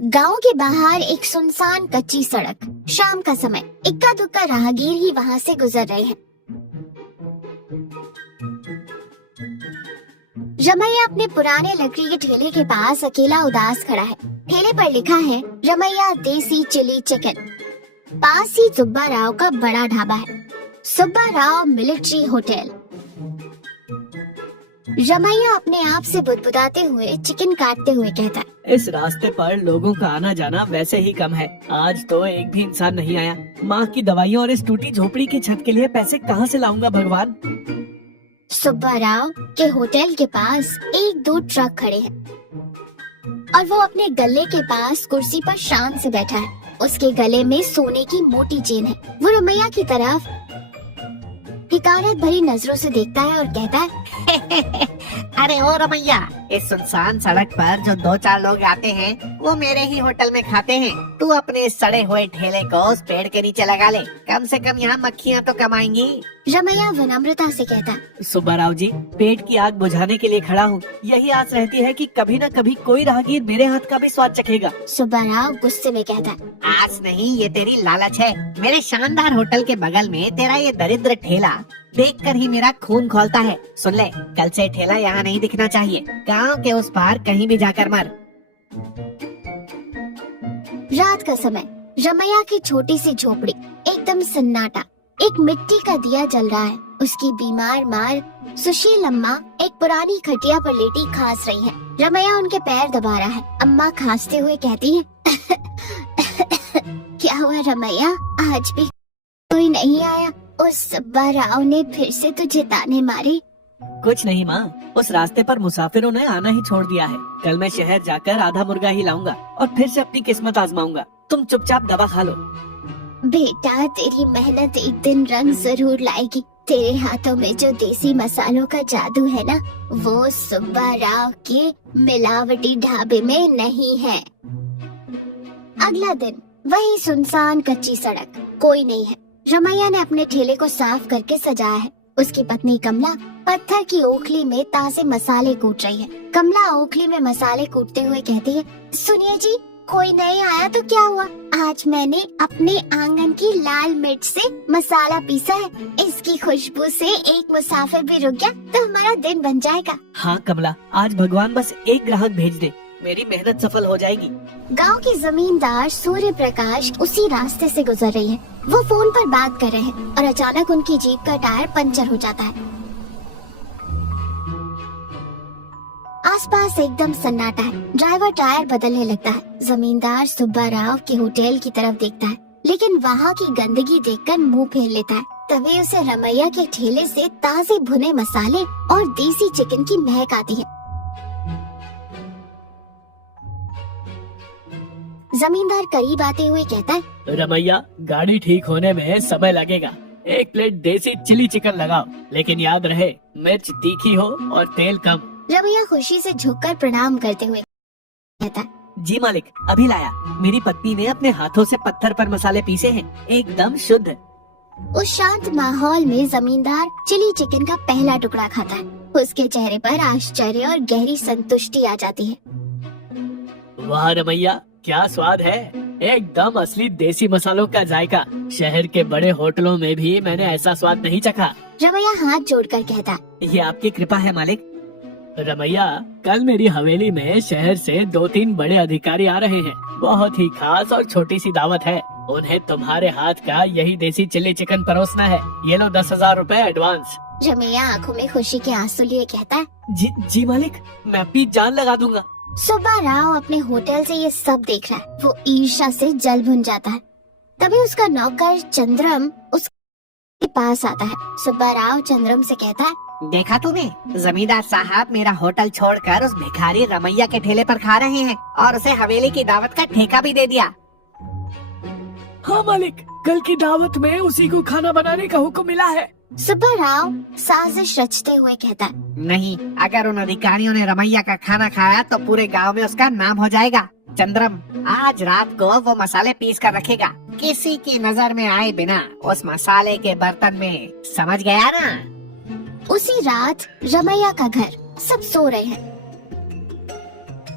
गांव के बाहर एक सुनसान कच्ची सड़क। शाम का समय, इक्का दुक्का राहगीर ही वहां से गुजर रहे हैं। रमैया अपने पुराने लकड़ी के ठेले के पास अकेला उदास खड़ा है। ठेले पर लिखा है रमैया देसी चिली चिकन। पास ही सुब्बा राव का बड़ा ढाबा है, सुब्बा राव मिलिट्री होटल। रमैया अपने आप से बुदबुदाते हुए चिकन काटते हुए कहता है, इस रास्ते पर लोगों का आना जाना वैसे ही कम है। आज तो एक भी इंसान नहीं आया। माँ की दवाइयों और इस टूटी झोपड़ी की छत के लिए पैसे कहाँ से लाऊंगा भगवान। सुब्बा राव के होटल के पास एक दो ट्रक खड़े हैं और वो अपने गले के पास कुर्सी पर शान से बैठा है। उसके गले में सोने की मोटी चेन है। वो रमैया की तरफ हिकारत भरी नजरों से देखता है और कहता है, अरे ओ रमैया, इस सुनसान सड़क पर जो दो चार लोग आते हैं वो मेरे ही होटल में खाते हैं। तू अपने इस सड़े हुए ठेले को उस पेड़ के नीचे लगा ले, कम से कम यहाँ मक्खियाँ तो कम आएंगी। रमैया विनम्रता से कहता है, सुब्बा राव जी, पेट की आग बुझाने के लिए खड़ा हूँ। यही आस रहती है कि कभी न कभी कोई राहगीर मेरे हाथ का भी स्वाद चखेगा। सुब्बा राव गुस्से में कहता है, आस नहीं, ये तेरी लालच है। मेरे शानदार होटल के बगल में तेरा ये दरिद्र ठेला देखकर ही मेरा खून खौलता है। सुन ले, कल से ठेला यहाँ नहीं दिखना चाहिए। गांव के उस पार कहीं भी जाकर मर। रात का समय, रमैया की छोटी सी झोपड़ी, एकदम सन्नाटा। एक मिट्टी का दिया जल रहा है। उसकी बीमार मार सुशील अम्मा एक पुरानी खटिया पर लेटी खांस रही है। रमैया उनके पैर दबा रहा है। अम्मा खांसते हुए कहती है, क्या हुआ रमैया, आज भी कोई नहीं आया? उस सुब्बा राव ने फिर से तुझे ताने मारे? कुछ नहीं माँ, उस रास्ते पर मुसाफिरों ने आना ही छोड़ दिया है। कल मैं शहर जाकर आधा मुर्गा ही लाऊंगा और फिर से अपनी किस्मत आजमाऊंगा। तुम चुपचाप दवा खा लो। बेटा, तेरी मेहनत एक दिन रंग जरूर लाएगी। तेरे हाथों में जो देसी मसालों का जादू है ना, वो सुब्बा राव के मिलावटी ढाबे में नहीं है। अगला दिन, वही सुनसान कच्ची सड़क, कोई नहीं है। रमैया ने अपने ठेले को साफ करके सजाया है। उसकी पत्नी कमला पत्थर की ओखली में ताजे मसाले कूट रही है। कमला ओखली में मसाले कूटते हुए कहती है, सुनिए जी, कोई नहीं आया तो क्या हुआ? आज मैंने अपने आंगन की लाल मिर्च से मसाला पीसा है। इसकी खुशबू से एक मुसाफिर भी रुक गया तो हमारा दिन बन जाएगा। हाँ कमला, आज भगवान बस एक ग्राहक भेज दे, मेरी मेहनत सफल हो जाएगी। गांव की जमींदार सूर्य प्रकाश उसी रास्ते से गुजर रही है। वो फोन पर बात कर रहे हैं और अचानक उनकी जीप का टायर पंचर हो जाता है। आसपास एकदम सन्नाटा है। ड्राइवर टायर बदलने लगता है। जमींदार सुब्बा राव के होटल की तरफ देखता है, लेकिन वहाँ की गंदगी देखकर मुंह फेर लेता है। तभी उसे रमैया के ठेले से ताजे भुने मसाले और देसी चिकन की महक आती है। जमींदार करीब आते हुए कहता है, रमैया, गाड़ी ठीक होने में समय लगेगा। एक प्लेट देसी चिली चिकन लगाओ, लेकिन याद रहे मिर्च तीखी हो और तेल कम। रमैया खुशी से झुककर प्रणाम करते हुए कहता है, जी मालिक, अभी लाया। मेरी पत्नी ने अपने हाथों से पत्थर पर मसाले पीसे हैं, एकदम शुद्ध। उस शांत माहौल में जमींदार चिली चिकन का पहला टुकड़ा खाता है। उसके चेहरे पर आश्चर्य और गहरी संतुष्टि आ जाती है। वाह रमैया, क्या स्वाद है, एकदम असली देसी मसालों का जायका। शहर के बड़े होटलों में भी मैंने ऐसा स्वाद नहीं चखा। रमैया हाथ जोड़कर कहता है, ये आपकी कृपा है मालिक। रमैया, कल मेरी हवेली में शहर से 2-3 बड़े अधिकारी आ रहे हैं। बहुत ही खास और छोटी सी दावत है। उन्हें तुम्हारे हाथ का यही देसी चिली चिकन परोसना है। ये लो 10,000 रुपए एडवांस। रमैया आंखों में खुशी के आंसू लिए कहता है, जी मालिक, मैं अपनी जान लगा दूंगा। सुब्बा राव अपने होटल से ये सब देख रहा है। वो ईर्ष्या से जल भुन जाता है। तभी उसका नौकर चंद्रम उसके पास आता है। सुब्बा राव चंद्रम से कहता है, देखा तूने, जमींदार साहब मेरा होटल छोड़कर उस भिखारी रमैया के ठेले पर खा रहे हैं और उसे हवेली की दावत का ठेका भी दे दिया। हाँ मालिक, कल की दावत में उसी को खाना बनाने का हुक्म मिला है। सुब्बा राव साजिश रचते हुए कहता है, नहीं, अगर उन अधिकारियों ने रमैया का खाना खाया तो पूरे गांव में उसका नाम हो जाएगा। चंद्रम आज रात को वो मसाले पीस कर रखेगा, किसी की नजर में आए बिना उस मसाले के बर्तन में, समझ गया ना? उसी रात रमैया का घर, सब सो रहे हैं।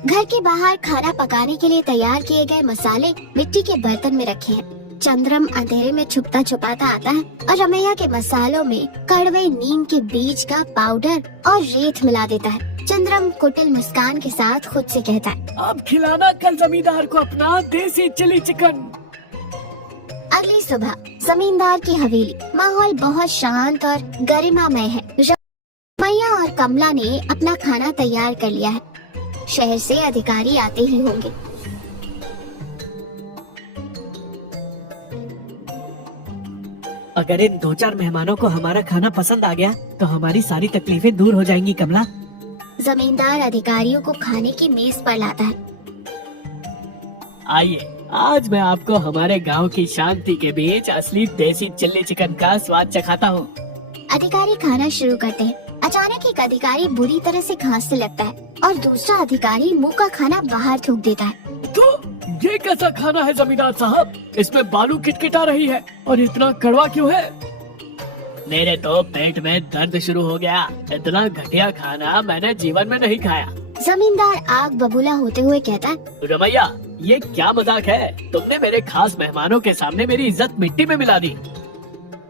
घर के बाहर खाना पकाने के लिए तैयार किए गए मसाले मिट्टी के बर्तन में रखे हैं। चंद्रम अंधेरे में छुपता छुपाता आता है और रमैया के मसालों में कड़वे नीम के बीज का पाउडर और रेत मिला देता है। चंद्रम कुटिल मुस्कान के साथ खुद से कहता है, अब खिलाना कल जमींदार को अपना देसी चिली चिकन। अगली सुबह जमींदार की हवेली। माहौल बहुत शांत और गरिमामय है। रमैया और कमला ने अपना खाना तैयार कर लिया है। शहर से अधिकारी आते ही होंगे। अगर इन 2-4 मेहमानों को हमारा खाना पसंद आ गया तो हमारी सारी तकलीफें दूर हो जाएंगी कमला। जमींदार अधिकारियों को खाने की मेज पर लाता है। आइए, आज मैं आपको हमारे गांव की शांति के बीच असली देसी चिल्ली चिकन का स्वाद चखाता हूँ। अधिकारी खाना शुरू करते हैं। अचानक एक अधिकारी बुरी तरह से खांसने लगता है और दूसरा अधिकारी मुंह का खाना बाहर थूक देता है। तो ये कैसा खाना है जमींदार साहब? इसमें बालू किटकिटा रही है और इतना कड़वा क्यों है? मेरे तो पेट में दर्द शुरू हो गया। इतना घटिया खाना मैंने जीवन में नहीं खाया। जमींदार आग बबूला होते हुए कहता है, रमैया, ये क्या मजाक है? तुमने मेरे खास मेहमानों के सामने मेरी इज्जत मिट्टी में मिला दी।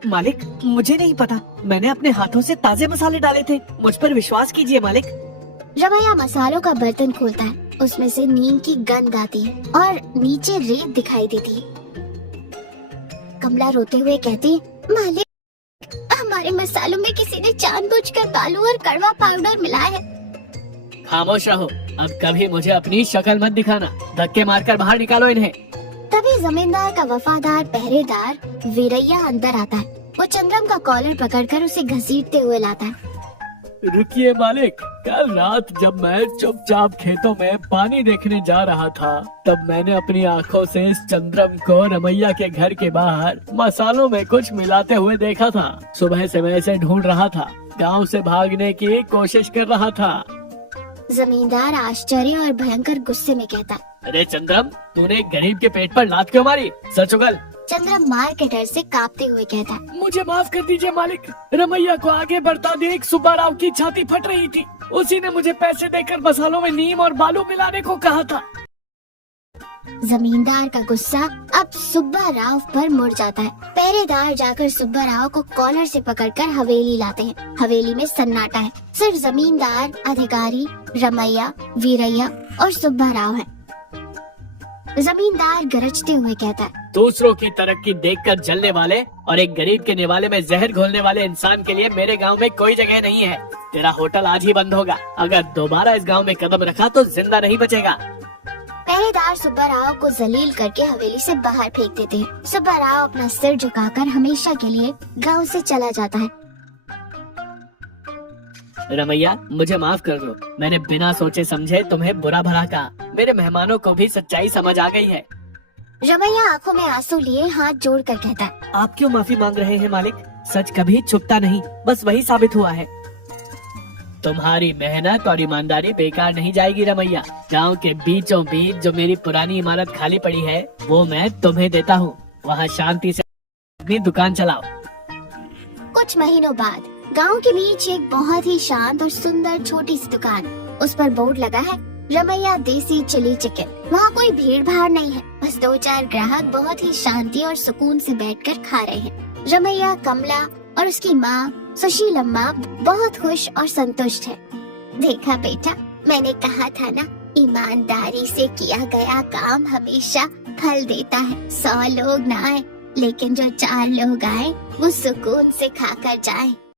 मालिक, मुझे नहीं पता। मैंने अपने हाथों से ताजे मसाले डाले थे। मुझ पर विश्वास कीजिए मालिक। रमैया मसालों का बर्तन खोलता है। उसमें से नीम की गंध आती है और नीचे रेत दिखाई देती है। कमला रोते हुए कहती है, मालिक, हमारे मसालों में किसी ने जानबूझकर बालू और कड़वा पाउडर मिलाया है। खामोश रहो। अब कभी मुझे अपनी शक्ल मत दिखाना। धक्के मारकर बाहर निकालो इन्हें। तभी जमींदार का वफादार पहरेदार वीरैया अंदर आता है। वो चंद्रम का कॉलर पकड़कर उसे घसीटते हुए लाता है। रुकिए मालिक, कल रात जब मैं चुपचाप खेतों में पानी देखने जा रहा था, तब मैंने अपनी आंखों से इस चंद्रम को रमैया के घर के बाहर मसालों में कुछ मिलाते हुए देखा था। सुबह से मैं इसे ढूंढ रहा था। गांव से भागने की कोशिश कर रहा था। जमींदार आश्चर्य और भयंकर गुस्से में कहता है, अरे चंद्रम, तूने एक गरीब के पेट पर लात क्यों मारी? सच उगल। चंद्रम मार के डर से कांपते हुए कहता है, मुझे माफ कर दीजिए मालिक। रमैया को आगे बढ़ता देख सुब्बा राव की छाती फट रही थी। उसी ने मुझे पैसे देकर मसालों में नीम और बालू मिलाने को कहा था। जमींदार का गुस्सा अब सुब्बा राव पर मुड़ जाता है। पहरेदार जाकर सुब्बा राव को कॉलर से पकड़कर हवेली लाते हैं। हवेली में सन्नाटा है। सिर्फ जमींदार, अधिकारी, रमैया, वीरैया और सुब्बा राव है। जमींदार गरजते हुए कहता है, दूसरों की तरक्की देखकर जलने वाले और एक गरीब के निवाले में जहर घोलने वाले इंसान के लिए मेरे गांव में कोई जगह नहीं है। तेरा होटल आज ही बंद होगा। अगर दोबारा इस गांव में कदम रखा तो जिंदा नहीं बचेगा। पहरेदार सुब्बा राव को जलील करके हवेली से बाहर फेंक देते हैं। सुब्बा राव अपना सिर झुकाकर हमेशा के लिए गांव से चला जाता है। रमैया, मुझे माफ कर दो। मैंने बिना सोचे समझे तुम्हें बुरा भला कहा। मेरे मेहमानों को भी सच्चाई समझ आ गई है। रमैया आंखों में आंसू लिए हाथ जोड़कर कहता है, आप क्यों माफी मांग रहे हैं मालिक? सच कभी छुपता नहीं, बस वही साबित हुआ है। तुम्हारी मेहनत और ईमानदारी बेकार नहीं जाएगी रमैया। गांव के बीचों बीच जो मेरी पुरानी इमारत खाली पड़ी है, वो मैं तुम्हें देता हूँ। वहाँ शांति से अपनी दुकान चलाओ। कुछ महीनों बाद गांव के बीच एक बहुत ही शांत और सुंदर छोटी सी दुकान। उस पर बोर्ड लगा है, रमैया देसी चिली चिकन। वहाँ कोई भीड़ भाड़ नहीं है। बस 2-4 ग्राहक बहुत ही शांति और सुकून से बैठकर खा रहे हैं। रमैया, कमला और उसकी माँ सुशील अम्मा बहुत खुश और संतुष्ट है। देखा बेटा, मैंने कहा था ना, ईमानदारी से किया गया काम हमेशा फल देता है। 100 लोग ना आए, लेकिन जो 4 लोग आए वो सुकून से खाकर जाए।